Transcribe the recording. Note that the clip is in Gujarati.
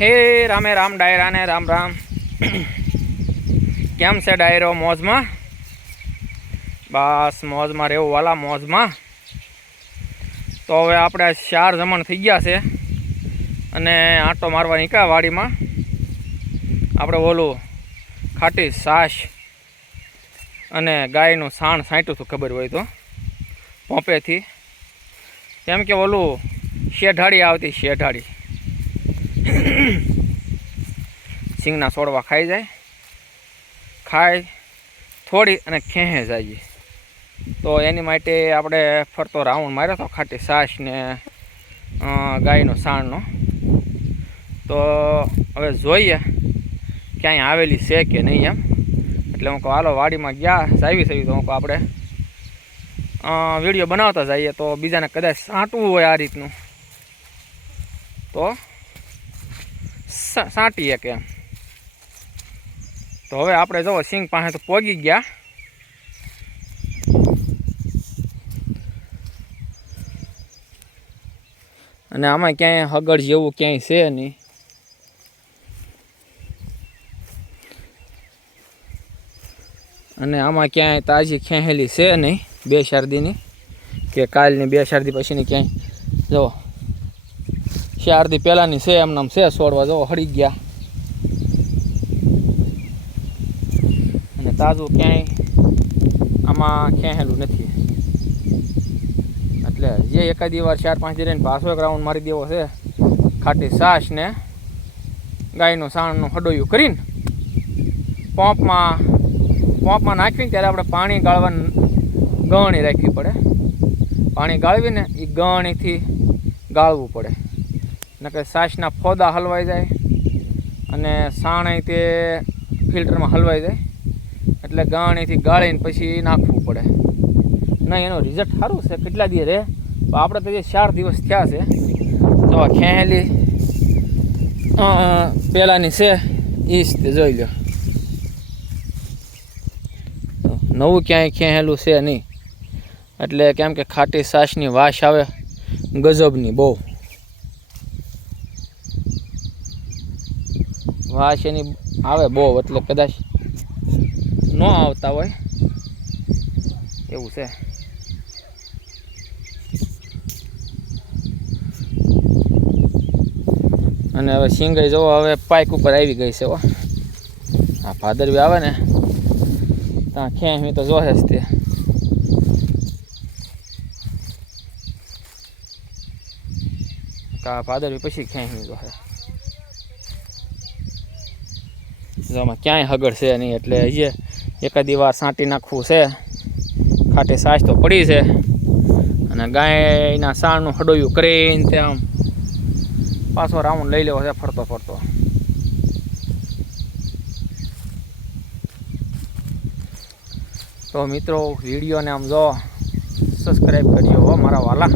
હે રામે રામ ડાયરા ને રામ રામ. કેમ છે ડાયરો? મોજમાં? બસ મોજમાં રહેવું વાલા, મોજમાં. તો હવે આપણે 4 જમણ થઈ ગયા છે અને આંટો મારવા નીકળ્યા વાડીમાં. આપણે ઓલું ખાટી છાશ અને ગાયનું સાણ છાંટ્યું હતું, ખબર હોય તો, પોંપેથી. કેમ કે ઓલું શેઢાડી આવતી, શેઢાડી સિંગના છોડવા ખાઈ જાય, ખાઈ થોડી અને ખેંચે જાય. તો એની માટે આપણે ફરતો રાઉન્ડ માર્યો હતો ખાટી છાશ ને ગાયનો સાણનો. તો હવે જોઈએ ક્યાંય આવેલી છે કે નહીં એમ. એટલે હું કહું હાલો વાડીમાં ગયા સાવી તો હું કહું આપણે વિડીયો બનાવતા જઈએ, તો બીજાને કદાચ સાંટવું હોય આ રીતનું તો સાંટીએ કે એમ. તો હવે આપણે જો સિંગ પાસે તો પોગી ગયા. અને આમાં ક્યાંય હગડ જેવું ક્યાંય છે નહીં. અને આમાં ક્યાંય તાજી ખેંચેલી છે નહીં 2 શરદીની, કે કાલની 2 શરદી પછીની ક્યાંય. જો 4 દી પહેલાંની છે, એમનામ છે છોડવા, જો હળી ગયા. અને તાજું ક્યાંય આમાં ખેંચેલું નથી. એટલે જે એકાદી વાર 4-5 દી રહીને પાછો એક રાઉન્ડ મારી દેવો છે ખાટી છાશ ને ગાયનું સાણનું હડોયું કરીને. પંપમાં નાખીને ત્યારે આપણે પાણી ગાળવાની ગળણી રાખવી પડે. પાણી ગાળવીને એ ગળણીથી ગાળવું પડે, નકર છાશના ફોદા હલવાઈ જાય અને સાણે તે ફિલ્ટરમાં હલવાઈ જાય. એટલે ગળણીથી ગાળીને પછી નાખવું પડે. નહીં, એનું રિઝલ્ટ સારું છે. કેટલા દી રહે? આપણે તો જે 4 દિવસ થયા છે. તો ખેંચેલી પહેલાંની છે એ જ તે જોઈ લો. નવું ક્યાંય ખેંચેલું છે નહીં. એટલે કેમ કે ખાટી છાશની વાસ આવે ગજબની, બહુ વાસ એની આવે બહુ. એટલે કદાચ ન આવતા હોય એવું છે. અને હવે સિંગાઈ જોવો હવે પાઇક ઉપર આવી ગઈ છે. આ ભાદરવી આવે ને ત્યાં ખેંચવી તો જોહે જ તે. ભાદરવી પછી ખેંચવી જોહે. જો આમાં ક્યાંય હગડ છે નહીં. એટલે હજી એકાદી વાર સાંટી નાખવું છે. ખાટી છાશ તો પડી છે અને ગાયના સાણનું હડોયું કરીને ત્યાં પાછો રાઉન્ડ લઈ લેવો છે ફરતો ફરતો. તો મિત્રો વિડીયોને આમ જો સબસ્ક્રાઈબ કરજો હો મારા વાલા.